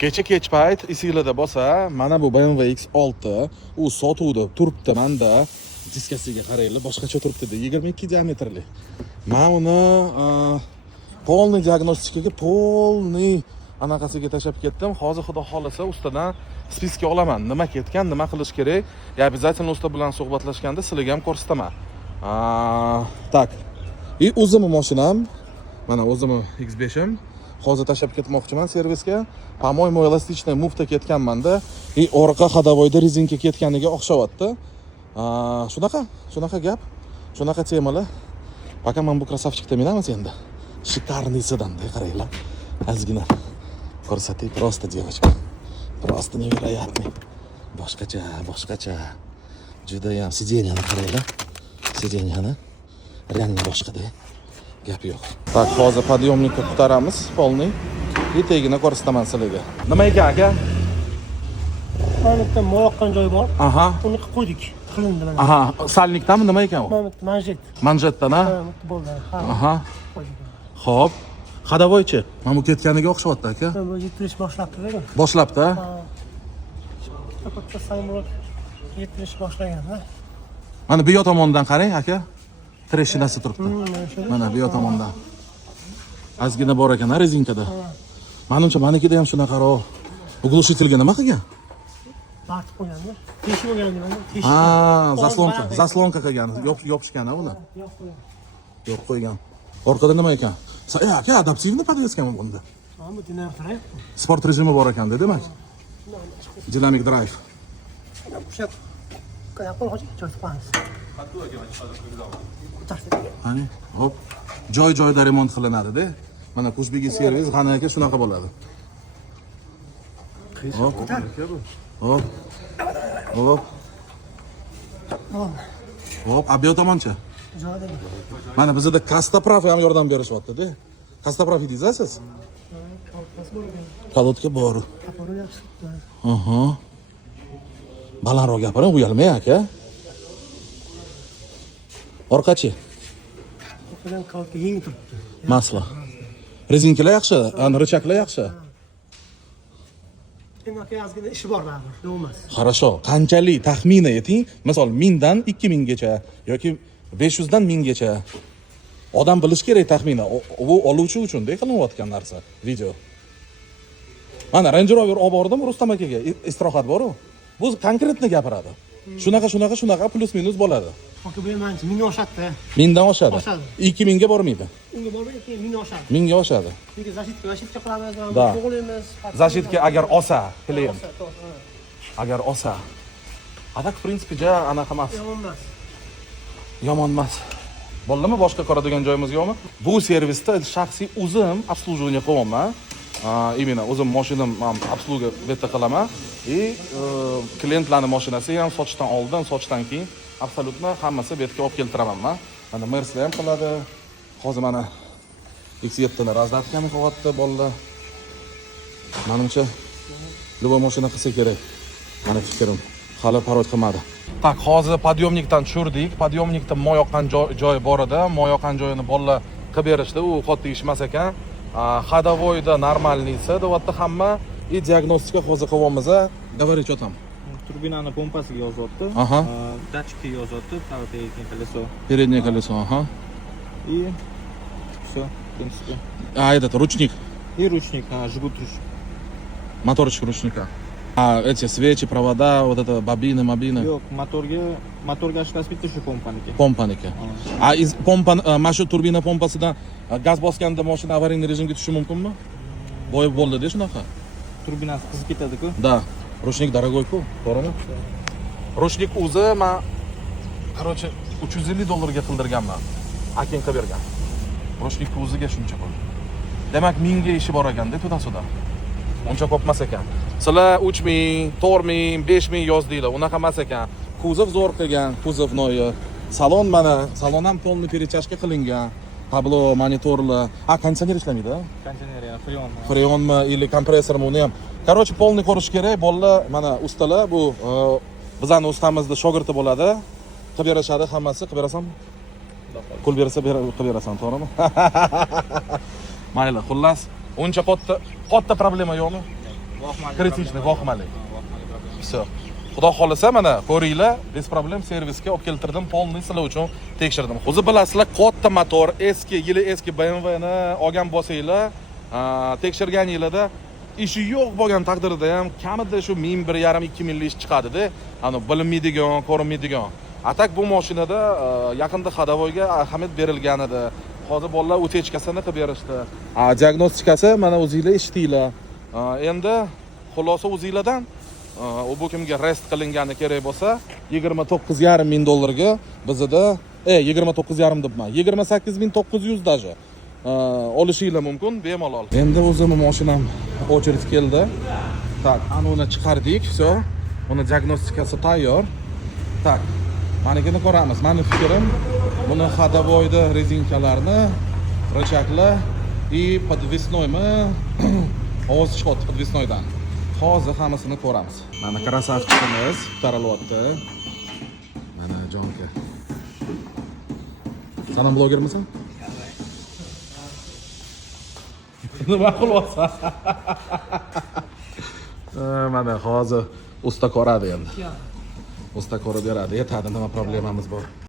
kecha kech payt isig'ida bo'lsa, mana bu BMW X6 u sotuvda turibdi, menda diskasiga qaranglar, boshqacha turibdi-da, 22 diametrli. Men uni polniy diagnostikaga, polniy anaqasiga tashab ketdim. Hozir xudo xolasa ustidan spiska olaman. Nima ketgan, nima qilish kerak? Ya обязательно usta bilan suhbatlashganda sizlarga ham ko'rsataman. Tak. O'zim mashinam, mana o'zim X5im. Hozir tashab ketmoqchiman servisga. По-моему, elastikniy mufta ketganman-da. Orqa ходовойda rezinka ketganiga o'xshayapti. Shunaqa gap, shunaqa temalar. Пока men bu krasavchikda minamiz endi. Shikarniy sedan-da qaranglar. Ozgina ko'rsatay, просто девочка. Просто невероятный. Boshqacha. Juda ham sideniyani qaranglar. Sideniyani rangi boshqada. Gap yo'q. Tak, hozir podъемникka ko'taramiz, polniy. Etagini ko'rsataman sizlarga. Nima ekan aka? Mana bitta moyoqqan joyi bor. Aha. Uni qilib qo'ydik. Qilindi mana. Aha, salnikdanmi, nima ekan u? Mana bitta manjet. Manjetdan, ha? Bo'ldi. Aha. Xo'p. Ходовойchi. Mana bu ketganiga o'xshyapti aka. Bu yetirish boshlabdi-da. Boshlabdi. Bitta samolyot yetirish boshlagan-da. Mana bu tomondan qarang aka. Treshinasi turibdi. Mana bu tomondan. Ozgina bor ekan rezinkada. Menimcha menikida ham shunaqaro. Bu glушительga nima qilgan? Bartib qo'ygan-da. Teshib olgan-da. Zaslonka qilgan. Yopishgan-a uni? Yo'q qo'ygan. Orqada nima ekan? Aka, adaptivniy podveskami bunda? Bu dinamik. Sport rejimi bor ekan-da, demak. Dynamic drive. O'sha qo'y hozir joy topamiz. Qani, hop. Joy-joyda remont qilinadi-da. Mana Qushbegi servis G'ani aka shunaqa bo'ladi. Hop. Hop. Hop. Hop, abiyo tomoncha. Mana bizda Kastapraf ham yordam berishyapti-da. Kastapraf deysiz siz? Kalotka bor. Aha. Balandroq gapiring, uyalmay aka. Orqachi. Bilan kalka yengil turibdi. Masla. Rezinkalar yaxshi, rычагlar yaxshi. Endi aka ozgina ishi bor baribir, bo'lmas. Хорошо. Qanchalik taxmini ayting? Misol 1000 dan 2000 gacha yoki 500 dan 1000 gacha. Odam bilish kerak taxmini. Bu oluvchi uchun-da qilinayotgan narsa, video. Mana Range Rover olib bordim Rustam akaga, istirohat bor-ku. Bu konkretni gapiradi. Shunaqa plus minus bo'ladi. Aka bu ham ancha 1000 oshadi. 1000 dan oshadi. 2000 ga bormaydi. Unga bormaydi, keyin 1000 oshadi. 1000 ga oshadi. Chunki zashitka qilamiz, Da. o'g'limiz. Zashitka agar olsa, klient. Agar olsa. Adak в принципе ja anaqa emas. Yomon emas. Bo'ldimi? Boshqa ko'radigan joyimiz yo'qmi? Bu servisda shaxsiy o'zim обслуживание qilaman. Именно o'zim mashinam obsluga beta qilaman. Klientlarning mashinasi ham sochdan oldin, sochdan keyin absolutno hammasi bu yerga olib keltiraman men. Mana Mercedes ham qiladi. Hozir mana X7 ni razdatkami qilyapti bolalar. Menimcha любой mashina qilsa kerak. Meni fikrim. Hali parod qilmadi. Tak, hozir podъемникdan tushirdik. Podъемникda moyoqqan joy bor edi. Moyoqqan joyini bolalar qilib berishdi. U xoddi ish emas ekan. Ходовойda normalniysi deyapti hamma. Diagnostika hozir qilyapmiz. Говори, что там? Turbinani pompasiga yozyapti. Dachki yozyapti, переднее колесо. Переднее колесо, ага. И все, в принципе. Этот ручник. И ручник, жгут ручник. Моторчик ручника. Эти свечи, провода, вот это бобины. Yo'q, motorga ashkasi bitta shu pompaniki. Pompaniki. Iz pompa, mana shu turbina pompasidan gaz bosganda mashina avariyniy rejimga tushishi mumkinmi? Boyib bo'ldi-da shunaqa. Turbinasi qizib ketadi-ku. Да. Ручник дорогой-ku, to'g'rimi? Ручник o'zi men короче $350 qildirganman. Aking qilib bergan. Ручник o'ziga shuncha pul. Demak 1000 ga ishi bor ekanda, to'da-so'da. Uncha ko'p emas ekan. Sizlar 3000, 4000, 5000 yozdinglar. Unaqa emas ekan. Kuzov zo'r qilgan, kuzovnoyi. Salon mana, salon ham polniy перетяжка qilingan. Tablo, monitorlar. Konditsioner ishlamaydi? Konditsioner ya, freon. Freonmi или kompressormi uni ham. Короче, polniy ko'rish kerak. Bolalar mana ustalar bu bizning ustamizning shogirdi bo'ladi. Qilib berishadi hammasi. Qilib berasanmi? Pul bersa qilib berasan, to'g'rimi? Mayli, xullas, uncha katta problema yo'qmi? Vohmali. Kritikniy, vohmali. Vohmali problem. Все. Xudo xolasa mana ko'ringlar, bez problem servisga olib keltirdim, polniy sizlar uchun tekshirdim. O'zi bilasizlar, katta motor, yili eski BMW ni olgan bo'lsanglar, tekshirganinglarda ishi yo'q bo'lgan taqdirda ham kamida shu 1,5-2 ming ish chiqadi-da. Ana bilinmaydigan, ko'rinmaydigan. Atak bu mashinada yaqinda xadavoyga ahamiyat berilgan edi. Hozir bolalar o'techkasini qilib berishdi. Diagnostikasi mana o'zingizlar eshitdinglar. Endi xulosa o'zingizlardan u bu kimga rest qilingani kerak bo'lsa 29,5 ming dollarga bizda 29,5 debman 28,900 даже olishinglar mumkin bemalol. Endi o'zim mashinam очередь keldi. Tak, ana uni chiqardik, все. Uni diagnostikasi tayyor. Tak, manikini ko'ramiz. Meni fikrim, buni ходовойda rezinkalarni, rachaklar и подвесnoymi ovoz chiqadi podvesnoydan. Hozir hammasini ko'ramiz. Mana krasavchimiz taralyapti. Mana jonka. Salom blogermisan? Nima qilyapsan? Mana hozir usta ko'radi endi. Usta ko'rib beradi. Yetadi, nima problemamiz bor?